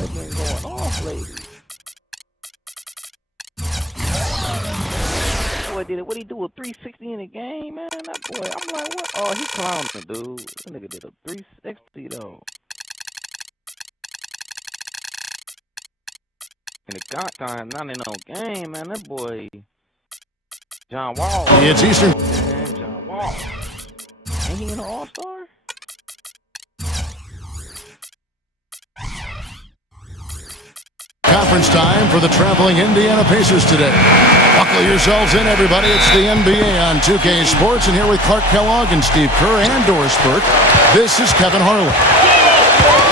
boy been going off lately. Boy did it. What he do, a 360 in a game, man? That boy, I'm like, what? Oh, he clowning, dude. That nigga did a 360 though. In the got time, not in no game, man. That boy, John Wall. It's Eastern. Man, John Wall. Ain't he in the All-Star? Conference time for the traveling Indiana Pacers today. Buckle yourselves in, everybody. It's the NBA on 2K Sports, and here with Clark Kellogg and Steve Kerr and Doris Burke, this is Kevin Harlan.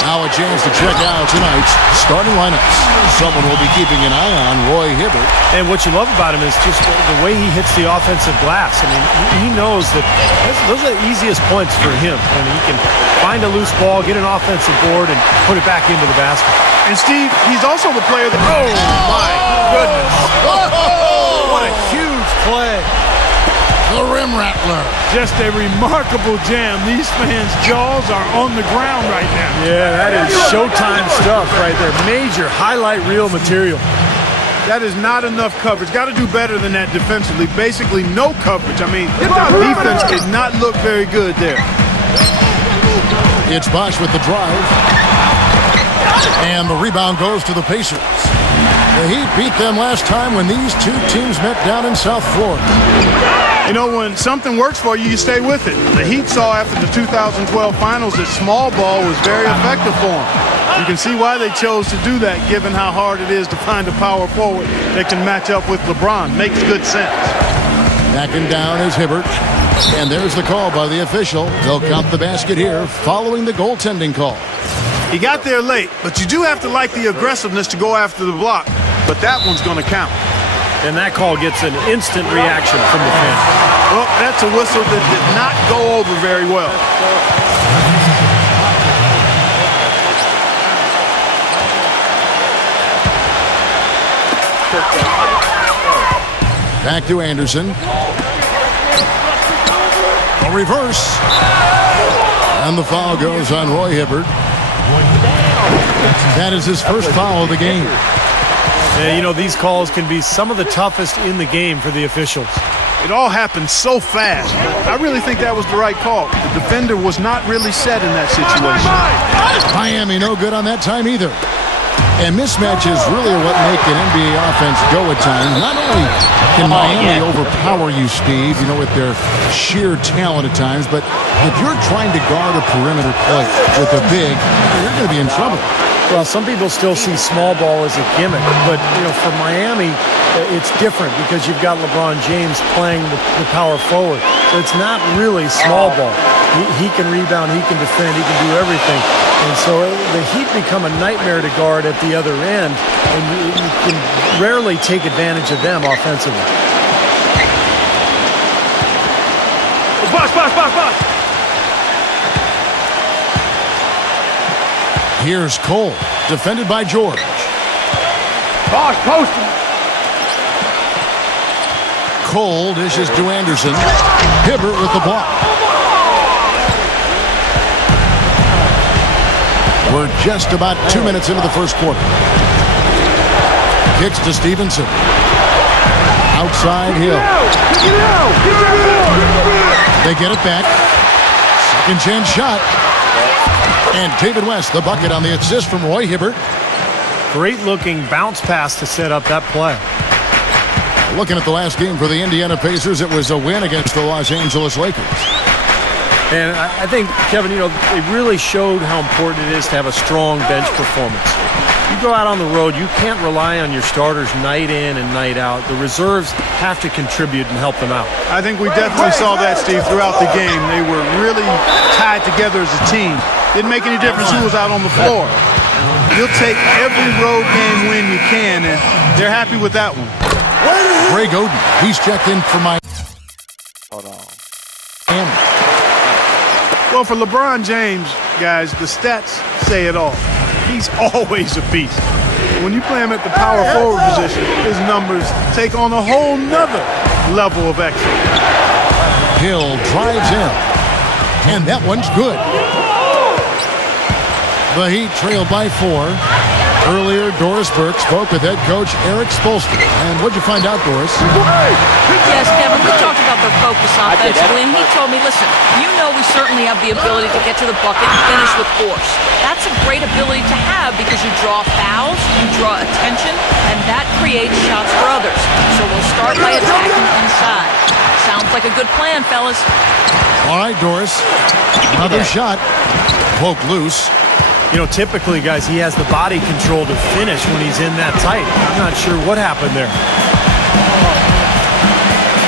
Now a chance to check out tonight's starting lineups. Someone will be keeping an eye on, Roy Hibbert. And what you love about him is just the way he hits the offensive glass. I mean, he knows that those are the easiest points for him. I mean, he can find a loose ball, get an offensive board, and put it back into the basket. And Steve, he's also the player that... Oh, my goodness. What a huge play. The rim rattler. Just a remarkable jam. These fans' jaws are on the ground right now. Yeah, that is Showtime stuff right there. Major highlight reel material. That is not enough coverage. Got to do better than that defensively. Basically, no coverage. I mean, the defense did not look very good there. It's Bosh with the drive. And the rebound goes to the Pacers. The Heat beat them last time when these two teams met down in South Florida. You know, when something works for you, you stay with it. The Heat saw after the 2012 finals that small ball was very effective for them. You can see why they chose to do that, given how hard it is to find a power forward that can match up with LeBron. Makes good sense. Backing down is Hibbert. And there's the call by the official. They'll count the basket here following the goaltending call. He got there late, but you do have to like the aggressiveness to go after the block. But that one's going to count. And that call gets an instant reaction from the fans. Well, that's a whistle that did not go over very well. Back to Anderson. A reverse. And the foul goes on Roy Hibbert. That is his first foul of the game. Yeah, you know, these calls can be some of the toughest in the game for the officials. It all happened so fast. I really think that was the right call. The defender was not really set in that situation. Miami no good on that time either. And mismatches really are what make an NBA offense go at times. Not only can Miami overpower you, Steve, you know, with their sheer talent at times, but if you're trying to guard a perimeter play with a big, you're going to be in trouble. Well, some people still see small ball as a gimmick, but, you know, for Miami, it's different because you've got LeBron James playing the power forward. So it's not really small ball. He can rebound, he can defend, he can do everything. And so the Heat become a nightmare to guard at the other end, and you can rarely take advantage of them offensively. Bosh! Here's Cole, defended by George. Bosh, post him. Cole dishes to Anderson. Hibbert with the block. We're just about 2 minutes into the first quarter. Kicks to Stevenson. Outside Hill. They get it back. Second chance shot. And David West, the bucket on the assist from Roy Hibbert. Great looking bounce pass to set up that play. Looking at the last game for the Indiana Pacers, it was a win against the Los Angeles Lakers. And I think, Kevin, you know, it really showed how important it is to have a strong bench performance. You go out on the road, you can't rely on your starters night in and night out. The reserves have to contribute and help them out. I think we definitely saw that, Steve, throughout the game. They were really tied together as a team. Didn't make any difference who was out on the floor. You'll take every road game win you can, and they're happy with that one. Greg Oden, he's checked in for my... Hold on. Well, for LeBron James, guys, the stats say it all. He's always a beast. When you play him at the power forward position, his numbers take on a whole nother level of excellence. Hill drives in, and that one's good. The Heat trail by 4. Earlier, Doris Burke spoke with head coach Eric Spoelstra. And what'd you find out, Doris? Yes, Kevin, we talked about their focus offensively, and he told me, listen, you know we certainly have the ability to get to the bucket and finish with force. That's a great ability to have because you draw fouls, you draw attention, and that creates shots for others. So we'll start by attacking inside. Sounds like a good plan, fellas. All right, Doris. Another shot. Poke loose. You know, typically, guys, he has the body control to finish when he's in that tight. I'm not sure what happened there.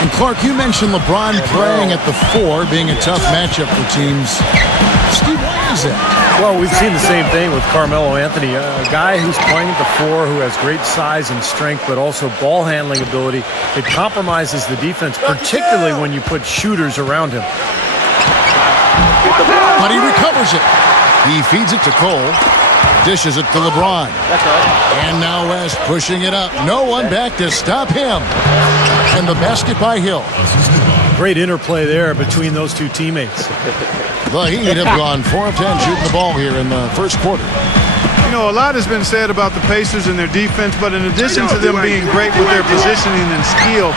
And Clark, you mentioned LeBron playing at the 4 being a tough matchup for teams. Steve, why is that? Well, we've seen the same thing with Carmelo Anthony, a guy who's playing at the 4, who has great size and strength, but also ball handling ability. It compromises the defense, particularly when you put shooters around him. But he recovers it. He feeds it to Cole. Dishes it to LeBron. And now West pushing it up. No one back to stop him. And the basket by Hill. Great interplay there between those two teammates. The Heat have gone 4 of 10 shooting the ball here in the first quarter. You know, a lot has been said about the Pacers and their defense, but in addition to them being great with their positioning and skill,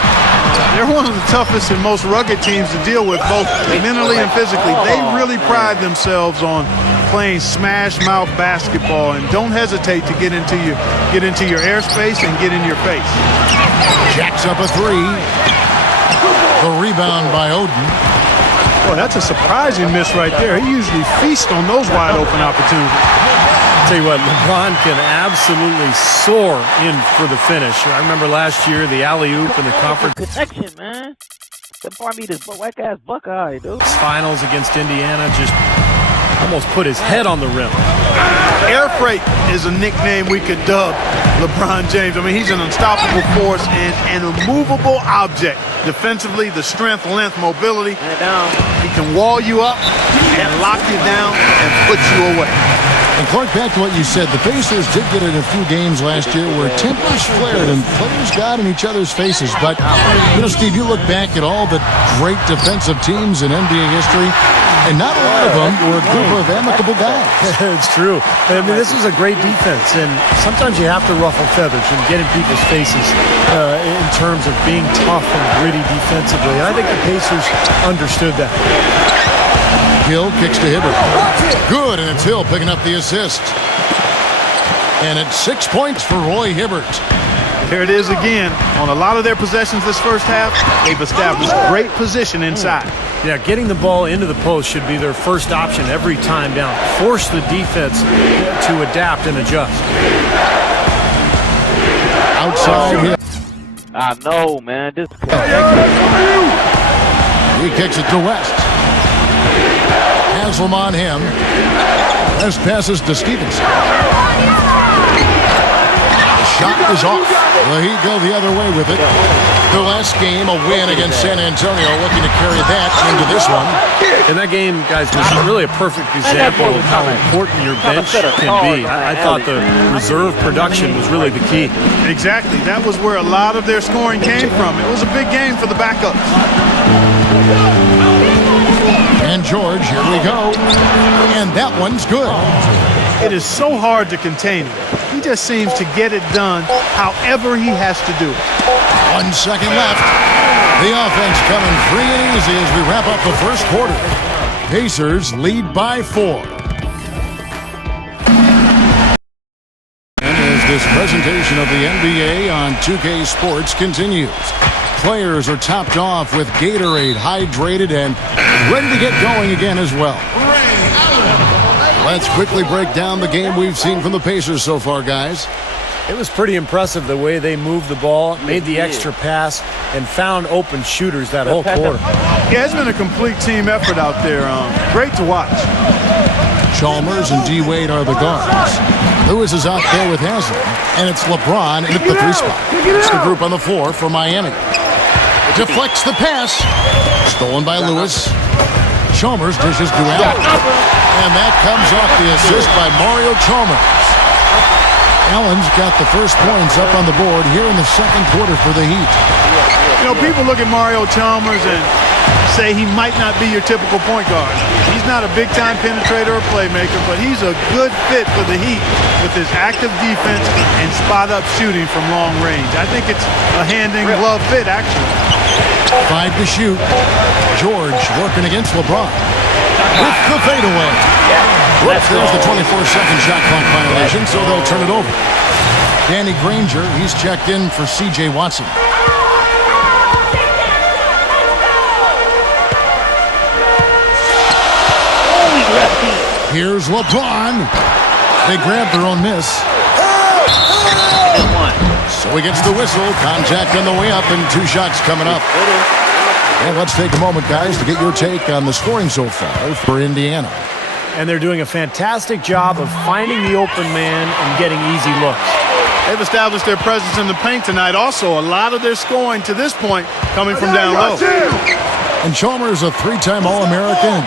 they're one of the toughest and most rugged teams to deal with, both mentally and physically. They really pride themselves on playing smash-mouth basketball and don't hesitate to get into your airspace and get in your face. Jacks up a 3. The rebound by Oden. Boy, that's a surprising miss right there. He usually feasts on those wide-open opportunities. I'll tell you what, LeBron can absolutely soar in for the finish. I remember last year, the alley-oop in the conference Connection, man. That boy beat his whack-ass Buckeye, dude. finals against Indiana, just almost put his head on the rim. Air freight is a nickname we could dub LeBron James. I mean, he's an unstoppable force and an immovable object. Defensively, the strength, length, mobility. He can wall you up and lock you down and put you away. And Clark, back to what you said, the Pacers did get in a few games last year where tempers flared and players got in each other's faces. But, you know, Steve, you look back at all the great defensive teams in NBA history, and not a lot of them were a group of amicable guys. It's true. I mean, this was a great defense, and sometimes you have to ruffle feathers and get in people's faces in terms of being tough and gritty defensively. And I think the Pacers understood that. Hill kicks to Hibbert. Good, and it's Hill picking up the assist. And it's 6 points for Roy Hibbert. Here it is again. On a lot of their possessions this first half, they've established great position inside. Yeah, getting the ball into the post should be their first option every time down. Force the defense to adapt and adjust. Outside Hill. I know, man. This He kicks it to West. Haslam on him. West passes to Stevenson. The shot is off. The Heat go the other way with it. The last game, a win against San Antonio, looking to carry that into this one. And that game, guys, was really a perfect example of how important your bench can be. I thought the reserve production was really the key. Exactly. That was where a lot of their scoring came from. It was a big game for the backups. And George, here we go. And that one's good. It is so hard to contain him. He just seems to get it done however he has to do it. 1 second left. The offense coming free and easy as we wrap up the first quarter. Pacers lead by 4. And as this presentation of the NBA on 2K Sports continues, players are topped off with Gatorade, hydrated, and ready to get going again as well. Let's quickly break down the game we've seen from the Pacers so far, guys. It was pretty impressive the way they moved the ball, made the extra pass, and found open shooters that whole quarter. Yeah, it's been a complete team effort out there. Great to watch. Chalmers and D-Wade are the guards. Lewis is out there with Haslam, and it's LeBron at the 3 spot. It's the group on the floor for Miami. Deflects the pass. Stolen by Lewis. Chalmers dishes to Allen. And that comes off the assist by Mario Chalmers. Allen's got the first points up on the board here in the second quarter for the Heat. You know, people look at Mario Chalmers and say he might not be your typical point guard. He's He's not a big-time penetrator or playmaker, but he's a good fit for the Heat with his active defense and spot-up shooting from long range. I think it's a hand-in-glove fit, actually. 5 to shoot. George working against LeBron. With the fadeaway. Whoops, there's the 24-second shot clock violation, so they'll turn it over. Danny Granger, he's checked in for C.J. Watson. Here's LeBron. They grab their own miss. So he gets the whistle. Contact on the way up and 2 shots coming up. And let's take a moment, guys, to get your take on the scoring so far for Indiana. And they're doing a fantastic job of finding the open man and getting easy looks. They've established their presence in the paint tonight. Also, a lot of their scoring to this point coming from down low. And Chalmers, a 3-time All-American,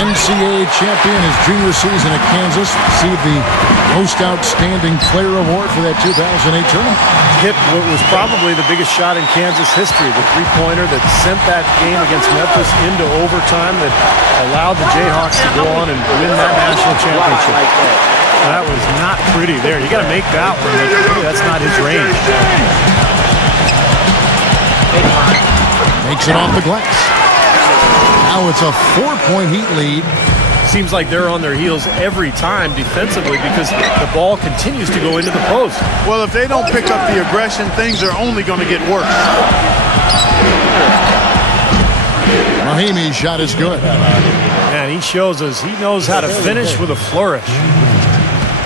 NCAA champion his junior season at Kansas, received the Most Outstanding Player Award for that 2008 tournament. Hit what was probably the biggest shot in Kansas history, the three-pointer that sent that game against Memphis into overtime that allowed the Jayhawks to go on and win that national championship. That was not pretty there. You got to make that one. That's not his range. Makes it off the glass. Now it's a 4-point Heat lead. Seems like they're on their heels every time defensively because the ball continues to go into the post. Well, if they don't pick up the aggression, things are only going to get worse. Mahimi's shot is good. And he shows us he knows how to finish with a flourish.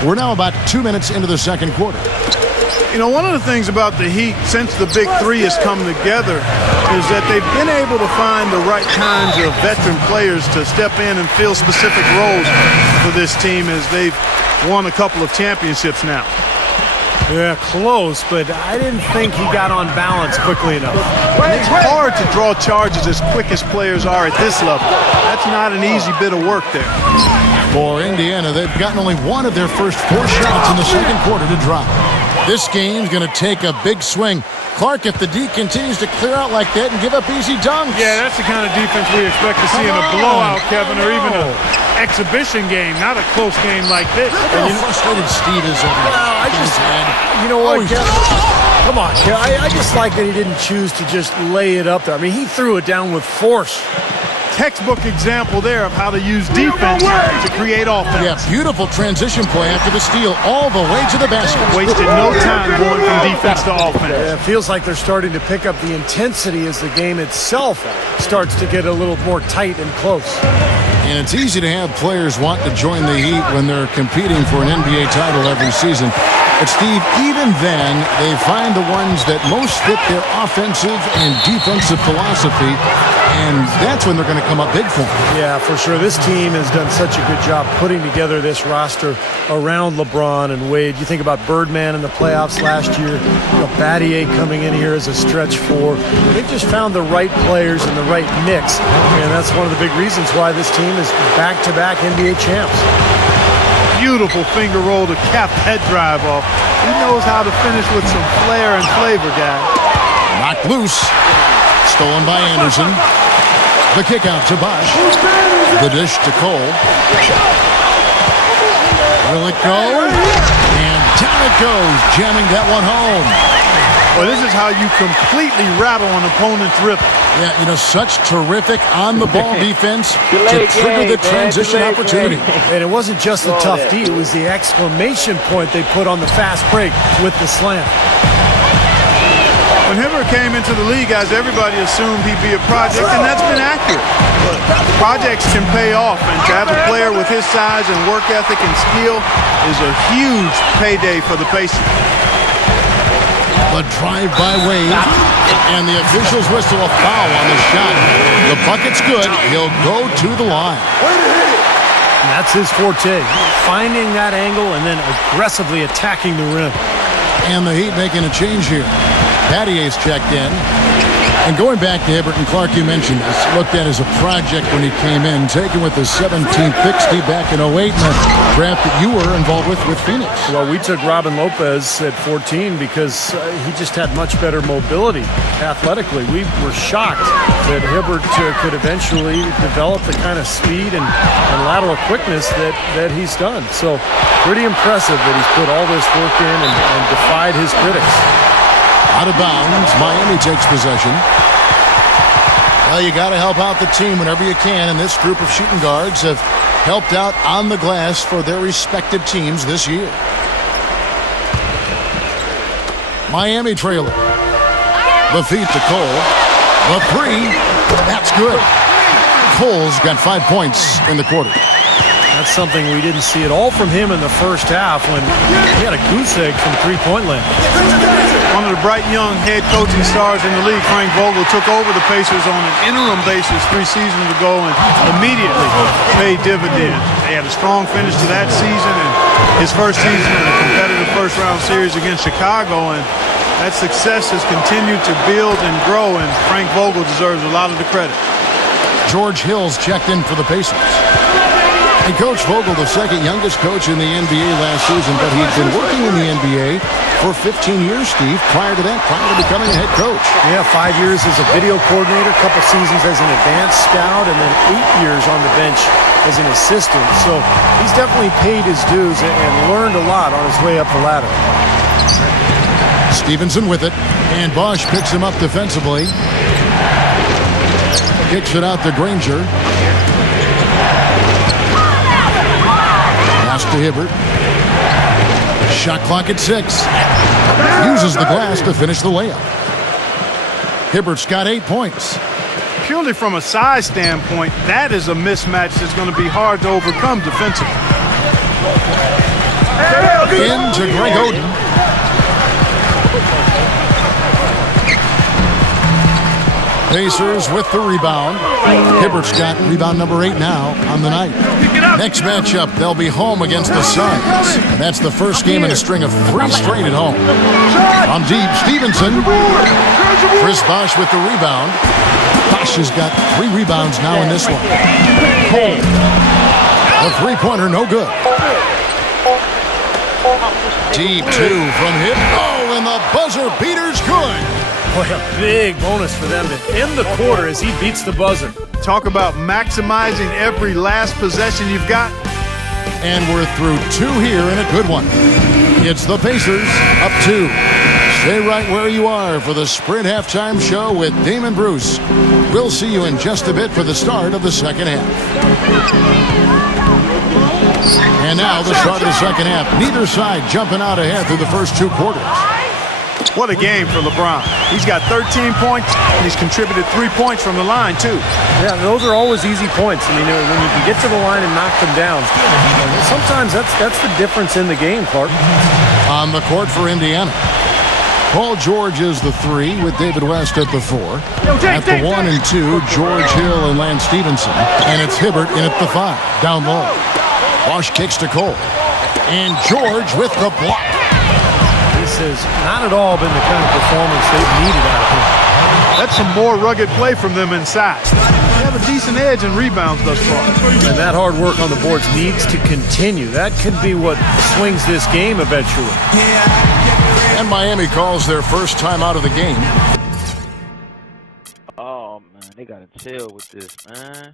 We're now about 2 minutes into the second quarter. You know, one of the things about the Heat since the Big Three has come together is that they've been able to find the right kinds of veteran players to step in and fill specific roles for this team as they've won a couple of championships now. Yeah, close, but I didn't think he got on balance quickly enough. It's hard to draw charges as quick as players are at this level. That's not an easy bit of work there. For Indiana, they've gotten only one of their first 4 shots in the second quarter to drop. This game's going to take a big swing. Clark, if the D continues to clear out like that and give up easy dunks. Yeah, that's the kind of defense we expect to see in a blowout, Kevin, or even an exhibition game, not a close game like this. Look how frustrated Steve is over there. You know what, come on, I just like that he didn't choose to just lay it up there. I mean, he threw it down with force. Textbook example there of how to use defense to create offense. Yeah, beautiful transition play after the steal all the way to the basket. Wasted no time going from defense to offense. Yeah, it feels like they're starting to pick up the intensity as the game itself starts to get a little more tight and close. And it's easy to have players want to join the Heat when they're competing for an NBA title every season. But, Steve, even then, they find the ones that most fit their offensive and defensive philosophy, and that's when they're going to come up big for them. Yeah, for sure. This team has done such a good job putting together this roster around LeBron and Wade. You think about Birdman in the playoffs last year, Battier coming in here as a stretch 4. They've just found the right players and the right mix, and that's one of the big reasons why this team is back-to-back NBA champs. Beautiful finger roll to cap that drive off. He knows how to finish with some flair and flavor, guys. Knocked loose. Stolen by Anderson. The kick out to Bosh. The dish to Cole. Will it go? And down it goes, jamming that one home. Well, this is how you completely rattle an opponent's rhythm. Yeah, such terrific on-the-ball defense to trigger the transition opportunity. And it wasn't just the tough D, it was the exclamation point they put on the fast break with the slam. When Hibbert came into the league, guys, everybody assumed he'd be a project, and that's been accurate. But projects can pay off, and to have a player with his size and work ethic and skill is a huge payday for the Pacers. The drive by Wade, and the officials whistle a foul on the shot. The bucket's good. He'll go to the line. And that's his forte, finding that angle and then aggressively attacking the rim. And the Heat making a change here. Battier's checked in. And going back to Hibbert, and Clark, you mentioned this, looked at as a project when he came in, taken with the 17th pick, Steve, back in 08, and a draft that you were involved with Phoenix. Well, we took Robin Lopez at 14 because he just had much better mobility athletically. We were shocked that Hibbert could eventually develop the kind of speed and lateral quickness that he's done. So pretty impressive that he's put all this work in and defied his critics. Out of bounds, Miami takes possession. Well, you got to help out the team whenever you can, and this group of shooting guards have helped out on the glass for their respective teams this year. Miami trailer. The feed to Cole. The three. That's good. Cole's got 5 points in the quarter. That's something we didn't see at all from him in the first half when he had a goose egg from three-point land. One of the bright young head coaching stars in the league, Frank Vogel, took over the Pacers on an interim basis 3 seasons ago and immediately paid dividends. They had a strong finish to that season and his first season in a competitive first-round series against Chicago, and that success has continued to build and grow, and Frank Vogel deserves a lot of the credit. George Hill's checked in for the Pacers. And Coach Vogel, the second youngest coach in the NBA last season, but he'd been working in the NBA for 15 years, Steve, prior to becoming a head coach. Yeah, 5 years as a video coordinator, a couple seasons as an advanced scout, and then 8 years on the bench as an assistant. So he's definitely paid his dues and learned a lot on his way up the ladder. Stevenson with it, and Bosch picks him up defensively. Kicks it out to Granger. Pass to Hibbert. Shot clock at 6. Uses the glass to finish the layup. Hibbert's got 8 points. Purely from a size standpoint, that is a mismatch that's going to be hard to overcome defensively. Into Greg Oden. Pacers with the rebound. Hibbert's got rebound number 8 now on the night. Next matchup, they'll be home against the Suns. And that's the first game in a string of 3 straight at home. On deep, Stevenson. Chris Bosh with the rebound. Bosh has got 3 rebounds now in this one. Cole. The three-pointer, no good. Deep 2 from him. Oh, and the buzzer beater's good. Boy, a big bonus for them to end the quarter as he beats the buzzer. Talk about maximizing every last possession you've got. And we're through 2 here in a good one. It's the Pacers up 2. Stay right where you are for the Sprint Halftime Show with Damon Bruce. We'll see you in just a bit for the start of the second half. And now the start of the second half. Neither side jumping out ahead through the first 2 quarters. What a game for LeBron. He's got 13 points, and he's contributed 3 points from the line, too. Yeah, those are always easy points. I mean, when you can get to the line and knock them down, sometimes that's the difference in the game, Clark. On the court for Indiana, Paul George is the 3 with David West at the 4. At the 1 and 2, George Hill and Lance Stevenson. And it's Hibbert in at the 5, down low. Bosh kicks to Cole. And George with the block. This has not at all been the kind of performance they've needed out of him. That's some more rugged play from them inside. They have a decent edge in rebounds thus far. And that hard work on the boards needs to continue. That could be what swings this game eventually. And Miami calls their first time out of the game. Oh, man, they got to chill with this, man.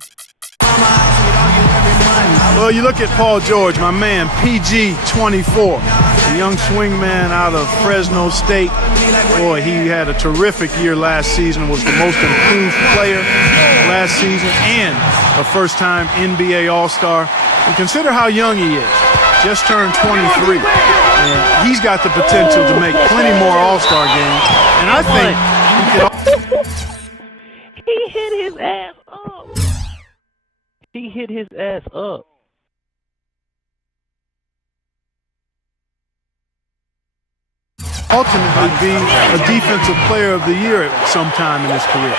Well, you look at Paul George, my man, PG-24, the young swingman out of Fresno State. Boy, he had a terrific year last season, was the most improved player last season, and a first-time NBA All-Star. And consider how young he is. Just turned 23. And he's got the potential to make plenty more All-Star games. And I think he could... He hit his ass up. He hit his ass up. ultimately be a defensive player of the year at some time in his career.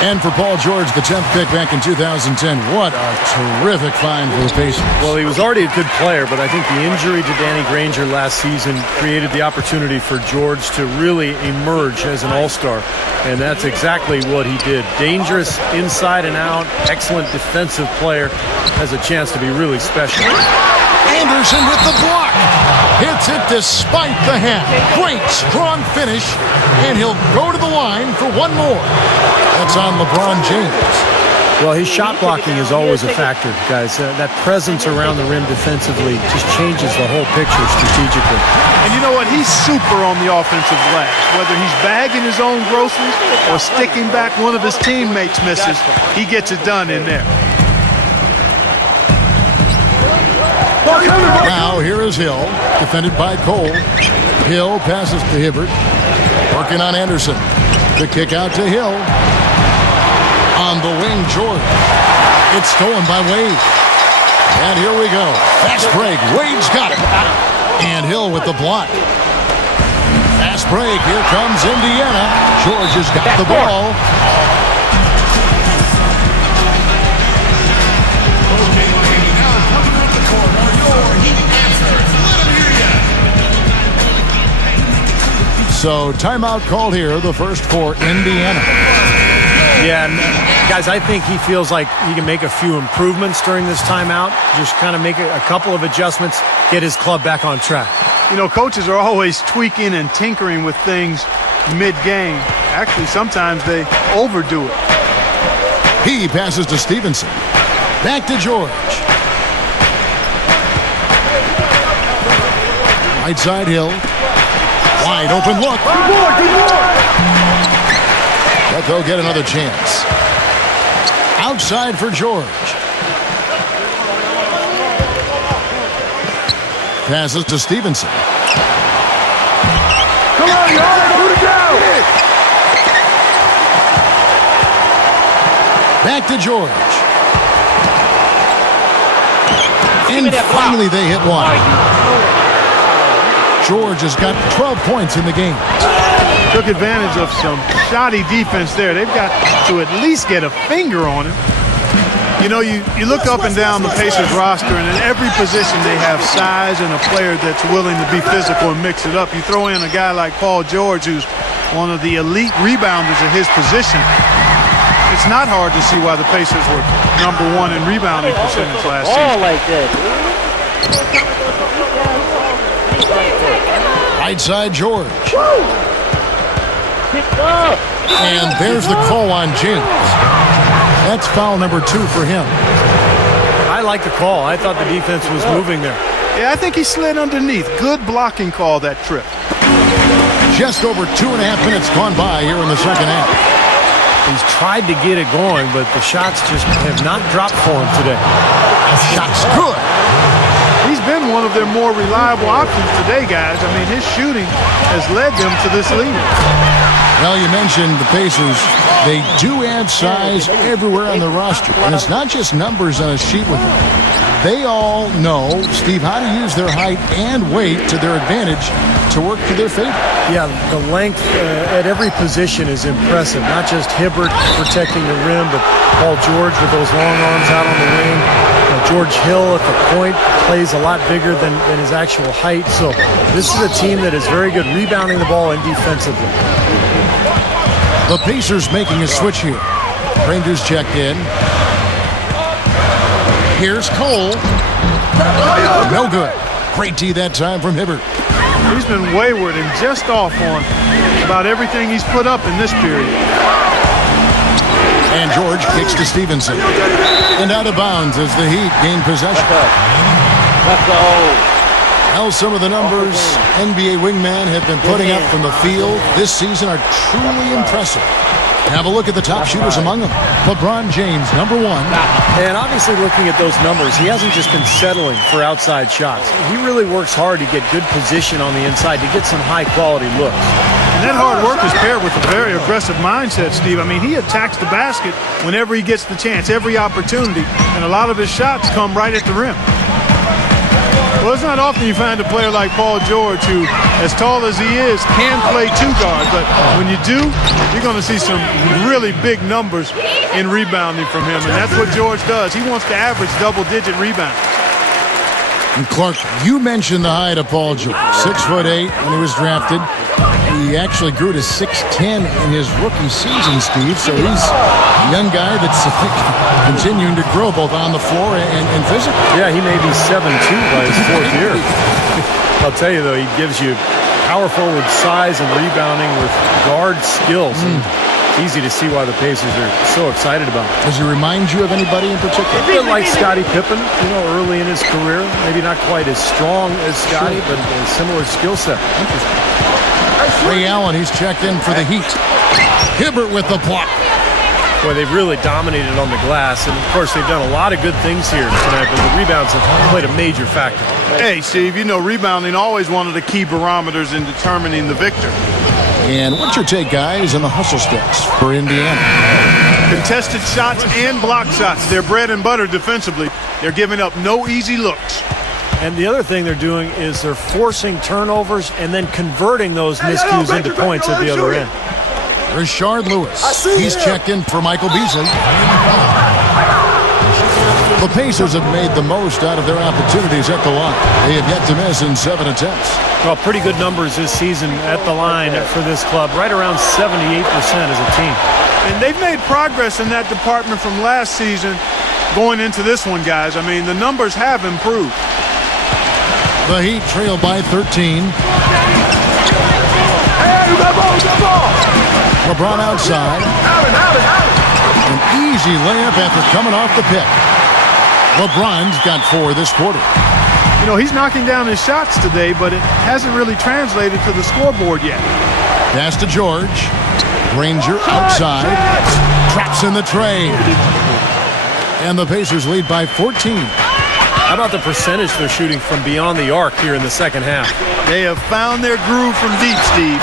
And for Paul George, the 10th pick back in 2010, what a terrific find for the Pacers. Well, he was already a good player, but I think the injury to Danny Granger last season created the opportunity for George to really emerge as an all-star, and that's exactly what he did. Dangerous inside and out, excellent defensive player, has a chance to be really special. Anderson with the block. Hits it despite the hat. Great, strong finish, and he'll go to the line for one more. That's on LeBron James. Well, his shot blocking is always a factor, guys. That presence around the rim defensively just changes the whole picture strategically. And you know what? He's super on the offensive glass. Whether he's bagging his own groceries or sticking back one of his teammates' misses, he gets it done in there. Now here is Hill, defended by Cole. Hill passes to Hibbert, working on Anderson. The kick out to Hill. On the wing, George. It's stolen by Wade. And here we go. Fast break. Wade's got it. And Hill with the block. Fast break. Here comes Indiana. George has got the ball. So timeout called here, the first for Indiana. Yeah, and guys, I think he feels like he can make a few improvements during this timeout. Just kind of make a couple of adjustments, get his club back on track. You know, coaches are always tweaking and tinkering with things mid-game. Actually, sometimes they overdo it. He passes to Stevenson. Back to George. Right side Hill. Wide open look. Good boy, good boy. But they'll get another chance. Outside for George. Passes to Stevenson. Come on, y'all. Put it down. Back to George. And finally they hit one. George has got 12 points in the game. Took advantage of some shoddy defense there. They've got to at least get a finger on him. You know, you look up and down the Pacers roster, and in every position they have size and a player that's willing to be physical and mix it up. You throw in a guy like Paul George, who's one of the elite rebounders at his position. It's not hard to see why the Pacers were #1 in rebounding percentage last season. Like that. Right side George. And there's the call on James. That's foul number 2 for him. I like the call. I thought the defense was moving there. Yeah, I think he slid underneath. Good blocking call that trip. Just over 2.5 minutes gone by here in the second half. He's tried to get it going, but the shots just have not dropped for him today. Shot's good. He's been one of their more reliable options today, guys. I mean, his shooting has led them to this lead. Well, you mentioned the Pacers. They do add size everywhere on the roster. And it's not just numbers on a sheet with them. They all know, Steve, how to use their height and weight to their advantage to work to their favor. Yeah, the length at every position is impressive. Not just Hibbert protecting the rim, but Paul George with those long arms out on the wing. George Hill at the point plays a lot bigger than his actual height. So this is a team that is very good rebounding the ball and defensively. The Pacers making a switch here. Rangers checked in. Here's Cole. No good. Great D that time from Hibbert. He's been wayward and just off on about everything he's put up in this period. And George kicks to Stevenson. And out of bounds as the Heat gain possession. Let's go. Well, some of the numbers NBA wingmen have been putting up from the field this season are truly impressive. Have a look at the top shooters among them. LeBron James, #1. And obviously looking at those numbers, he hasn't just been settling for outside shots. He really works hard to get good position on the inside to get some high-quality looks. And that hard work is paired with a very aggressive mindset, Steve. I mean, he attacks the basket whenever he gets the chance, every opportunity, and a lot of his shots come right at the rim. Well, it's not often you find a player like Paul George who, as tall as he is, can play two guard. But when you do, you're going to see some really big numbers in rebounding from him. And that's what George does. He wants to average double-digit rebounds. And Clark, you mentioned the height of Paul George. 6'8" when he was drafted. He actually grew to 6'10" in his rookie season, Steve. So he's a young guy that's continuing to grow both on the floor and physically. Yeah, he may be 7'2" by his 4th year. I'll tell you, though, he gives you power forward size and rebounding with guard skills. It's easy to see why the Pacers are so excited about him. Does he remind you of anybody in particular? A bit like Scottie Pippen, early in his career. Maybe not quite as strong as Scottie, but a similar skill set. Interesting. Ray Allen, he's checked in for the Heat. Hibbert with the block. Boy, they've really dominated on the glass, and of course they've done a lot of good things here tonight, but the rebounds have played a major factor. Hey, Steve, rebounding always one of the key barometers in determining the victor. And what's your take, guys, on the hustle steps for Indiana? Contested shots and block shots. They're bread and butter defensively. They're giving up no easy looks. And the other thing they're doing is they're forcing turnovers and then converting those miscues into points at the other end. Rashard Lewis. He's checked in for Michael Beasley. The Pacers have made the most out of their opportunities at the line. They have yet to miss in 7 attempts. Well, pretty good numbers this season at the line for this club, right around 78% as a team. And they've made progress in that department from last season going into this one, guys. I mean, the numbers have improved. The Heat trail by 13. LeBron outside. An easy layup after coming off the pick. LeBron's got 4 this quarter. He's knocking down his shots today, but it hasn't really translated to the scoreboard yet. Pass to George. Granger outside. Traps in the tray. And the Pacers lead by 14. How about the percentage they're shooting from beyond the arc here in the second half? They have found their groove from deep, Steve.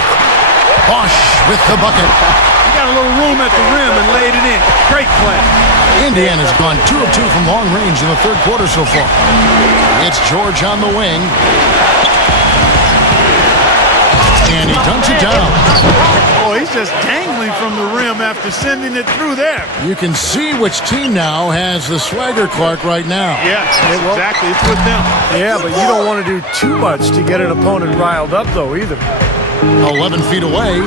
Bosh with the bucket. He got a little room at the rim and laid it in. Great play. Indiana's gone 2 of 2 from long range in the third quarter so far. It's George on the wing. And he dunks it down. Oh, he's just dangling from the rim after sending it through there. You can see which team now has the swagger, Clark, right now. Yes, exactly. It's with them. Yeah, but you don't want to do too much to get an opponent riled up, though, either. 11 feet away.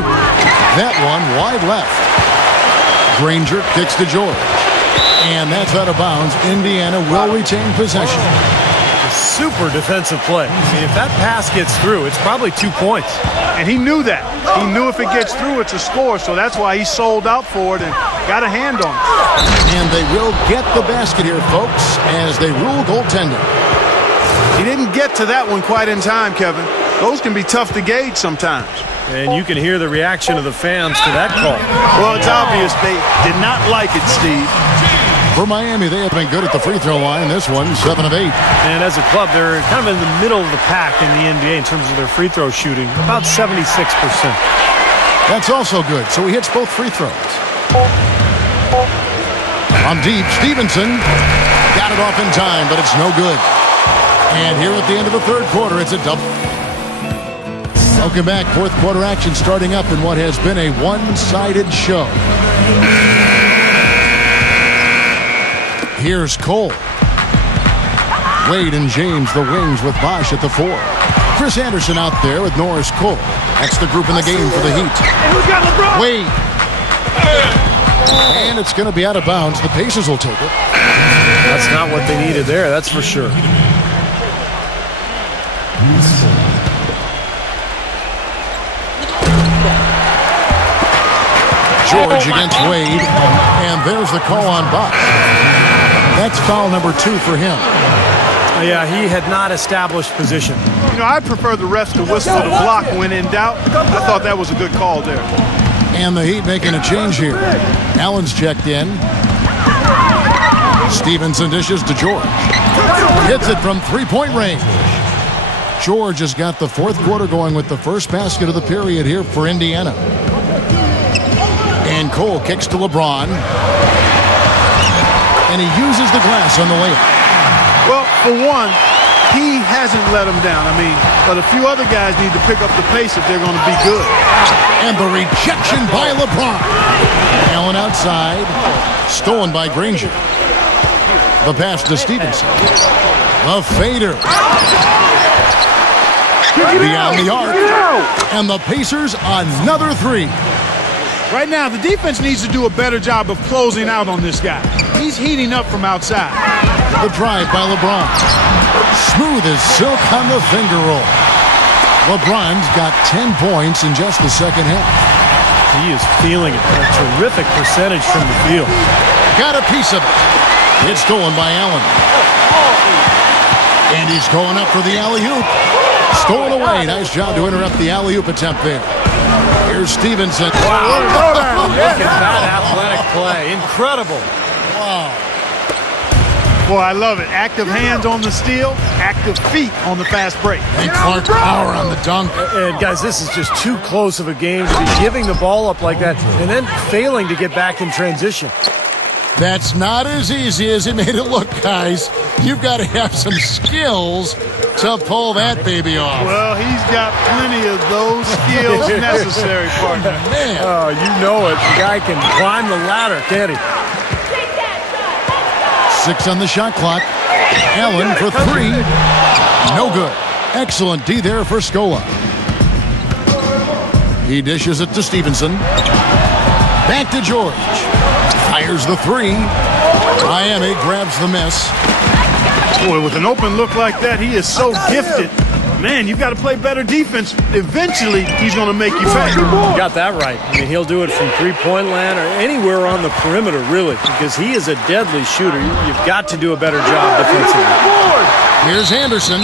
That one wide left. Granger kicks to George. And that's out of bounds. Indiana will retain possession. Super defensive play. If that pass gets through, it's probably 2 points. And he knew that. He knew if it gets through, it's a score. So that's why he sold out for it and got a hand on it. And they will get the basket here, folks, as they rule goaltending. He didn't get to that one quite in time, Kevin. Those can be tough to gauge sometimes. And you can hear the reaction of the fans to that call. Well, it's obvious they did not like it, Steve. For Miami, they have been good at the free throw line. This one, 7 of 8. And as a club, they're kind of in the middle of the pack in the NBA in terms of their free throw shooting, about 76%. That's also good. So he hits both free throws. On deep, Stevenson got it off in time, but it's no good. And here at the end of the third quarter, it's a double. Welcome back. Fourth quarter action starting up in what has been a one-sided show. Here's Cole. Wade and James, the wings, with Bosh at the 4. Chris Anderson out there with Norris Cole. That's the group in the game for the Heat. Wade. And it's going to be out of bounds. The Pacers will take it. That's not what they needed there, that's for sure. George against Wade. And there's the call on Bosh. That's foul number 2 for him. Yeah, he had not established position. I prefer the refs to whistle the block when in doubt. I thought that was a good call there. And the Heat making a change here. Allen's checked in. Stevenson dishes to George. Hits it from three-point range. George has got the fourth quarter going with the first basket of the period here for Indiana. And Cole kicks to LeBron. And he uses the glass on the layup. Well, for one, he hasn't let them down. I mean, but a few other guys need to pick up the pace if they're going to be good. And the rejection by LeBron. Allen outside. Stolen by Granger. The pass to Stevenson. The fader. Beyond the arc. And the Pacers another three. Right now, the defense needs to do a better job of closing out on this guy. He's heating up from outside. The drive by LeBron. Smooth as silk on the finger roll. LeBron's got 10 points in just the second half. He is feeling it. A terrific percentage from the field. Got a piece of it. It's stolen by Allen. And he's going up for the alley-oop. Stolen away. Nice job to interrupt the alley-oop attempt there. Here's Stevenson. Wow. Look at that athletic play. Incredible. Wow. Boy, I love it. Active hands on the steal, active feet on the fast break. And Clark power on the dunk. And guys, this is just too close of a game to be giving the ball up like that and then failing to get back in transition. That's not as easy as he made it look, guys. You've got to have some skills to pull that baby off. Well, he's got plenty of those skills necessary, partner. Man. Oh, you know it. The guy can climb the ladder, can't he? 6 on the shot clock. Allen for 3. No good. Excellent D there for Scola. He dishes it to Stevenson. Back to George. Fires the 3. Miami grabs the miss. Boy, with an open look like that, he is so gifted. Man, you've got to play better defense. Eventually, he's going to make you pay. You got that right. I mean, he'll do it from three-point land or anywhere on the perimeter, really, because he is a deadly shooter. You've got to do a better job defensively. Here's Anderson.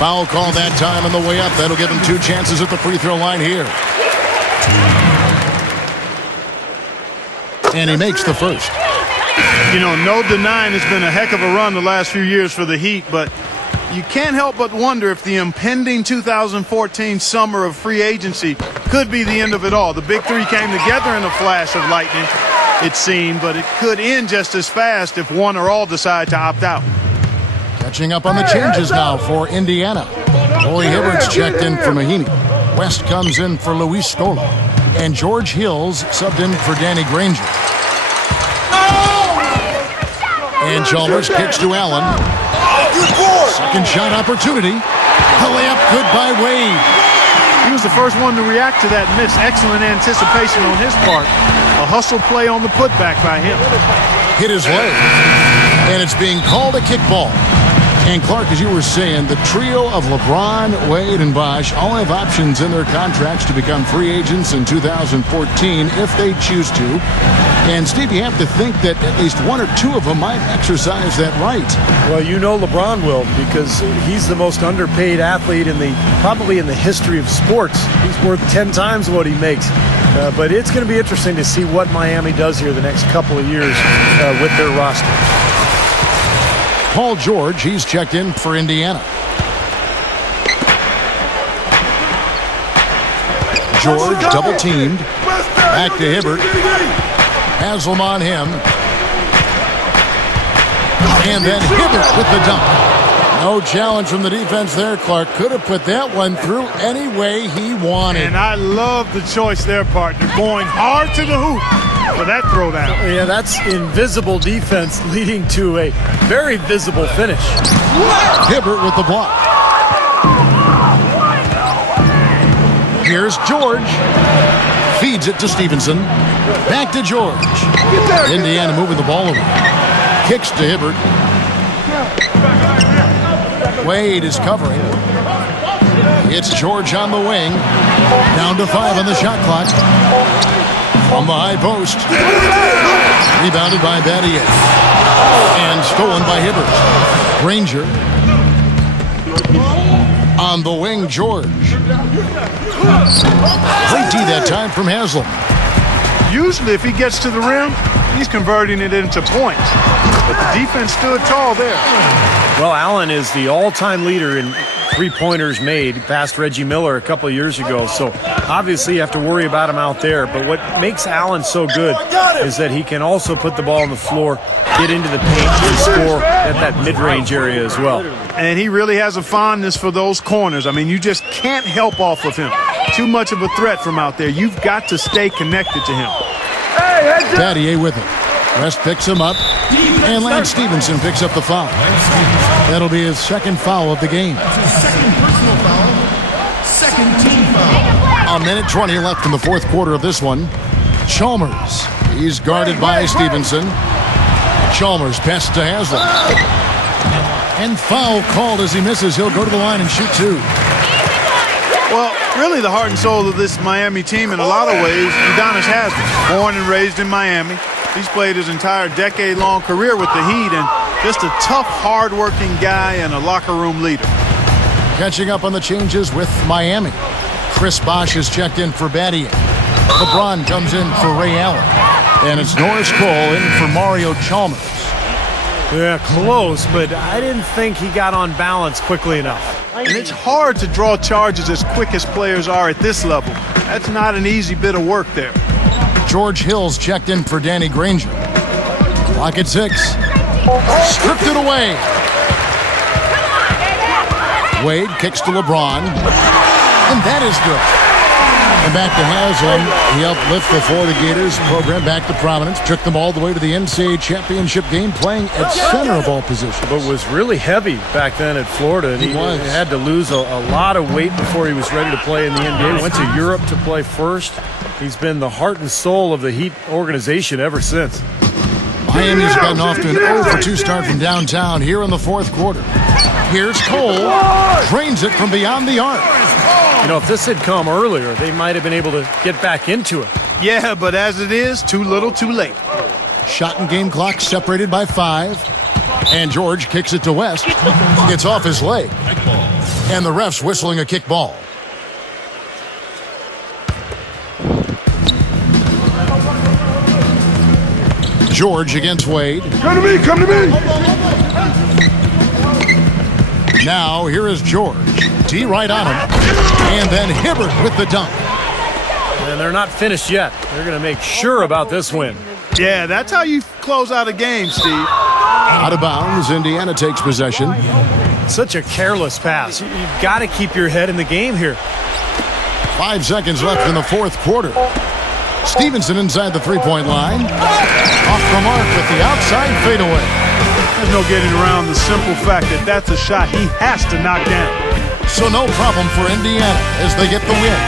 Foul call that time on the way up. That'll give him 2 chances at the free throw line here. And he makes the first. You know, no denying it's been a heck of a run the last few years for the Heat, but you can't help but wonder if the impending 2014 summer of free agency could be the end of it all. The big three came together in a flash of lightning, it seemed, but it could end just as fast if one or all decide to opt out. Catching up on the changes now for Indiana. Roy Hibbert's checked in for Mahinmi. West comes in for Luis Scola. And George Hills subbed in for Danny Granger. And Chalmers kicks to Allen. Second shot opportunity. The layup good by Wade. He was the first one to react to that miss. Excellent anticipation on his part. A hustle play on the putback by him. Hit his leg. And it's being called a kickball. And Clark, as you were saying, the trio of LeBron, Wade, and Bosh all have options in their contracts to become free agents in 2014 if they choose to. And, Steve, you have to think that at least 1 or 2 of them might exercise that right. Well, you know LeBron will, because he's the most underpaid athlete probably in the history of sports. He's worth 10 times what he makes. But it's going to be interesting to see what Miami does here the next couple of years with their roster. Paul George, he's checked in for Indiana. George double-teamed. Back to Hibbert. Haslam on him. And then Hibbert with the dunk. No challenge from the defense there. Clark could have put that one through any way he wanted. And I love the choice there, partner. Going hard to the hoop for that throwdown. Yeah, that's invisible defense leading to a very visible finish. Hibbert with the block. Here's George. Feeds it to Stevenson. Back to George. Indiana moving the ball over. Kicks to Hibbert. Wade is covering. It's George on the wing. Down to 5 on the shot clock. From the high post. Rebounded by Battier. And stolen by Hibbert. Granger. On the wing, George. Great D that time from Haslam. Usually if he gets to the rim, he's converting it into points. But the defense stood tall there. Well, Allen is the all-time leader in 3-pointers made past Reggie Miller a couple of years ago. So obviously you have to worry about him out there. But what makes Allen so good is that he can also put the ball on the floor, get into the paint, and score at that mid-range area as well. And he really has a fondness for those corners. I mean, you just can't help off of him. Too much of a threat from out there. You've got to stay connected to him. Battier with it. West picks him up, and Lance Stevenson picks up the foul. That'll be his second foul of the game. Second personal foul, second team foul. 1:20 left in the fourth quarter of this one. Chalmers, he's guarded by Stevenson. Chalmers passes to Haslam. And foul called as he misses. He'll go to the line and shoot two. Well, really the heart and soul of this Miami team in a lot of ways, Udonis Haslam. Born and raised in Miami. He's played his entire decade-long career with the Heat and just a tough, hard-working guy and a locker room leader. Catching up on the changes with Miami. Chris Bosh is checked in for Battier. LeBron comes in for Ray Allen. And it's Norris Cole in for Mario Chalmers. Yeah, close, but I didn't think he got on balance quickly enough. And it's hard to draw charges as quick as players are at this level. That's not an easy bit of work there. George Hill's checked in for Danny Granger. Clock at 6. Stripped it away. Wade kicks to LeBron. And that is good. And back to Haslam. He helped lift the Florida Gators program back to prominence. Took them all the way to the NCAA championship game, playing at center of all positions. But was really heavy back then at Florida. And he had to lose a lot of weight before he was ready to play in the NBA. Went to Europe to play first. He's been the heart and soul of the Heat organization ever since. Miami's gotten off to an 0-for-2 start from downtown here in the fourth quarter. Here's Cole. Drains it from beyond the arc. You know, if this had come earlier, they might have been able to get back into it. Yeah, but as it is, too little, too late. Shot and game clock separated by 5. And George kicks it to West. Gets off his leg. And the ref's whistling a kick ball. George against Wade. Come to me, come to me. Now, here is George. D right on him. And then Hibbert with the dunk. And they're not finished yet. They're going to make sure about this win. Yeah, that's how you close out a game, Steve. Out of bounds, Indiana takes possession. Such a careless pass. You've got to keep your head in the game here. 5 seconds left in the fourth quarter. Stevenson inside the three-point line. Off the mark with the outside fadeaway. There's no getting around the simple fact that that's a shot he has to knock down. So no problem for Indiana as they get the win.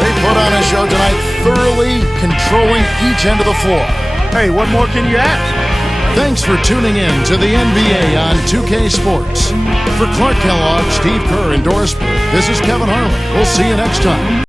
They put on a show tonight, thoroughly controlling each end of the floor. Hey, what more can you ask? Thanks for tuning in to the NBA on 2K Sports. For Clark Kellogg, Steve Kerr, and Doris Burke, this is Kevin Harlan. We'll see you next time.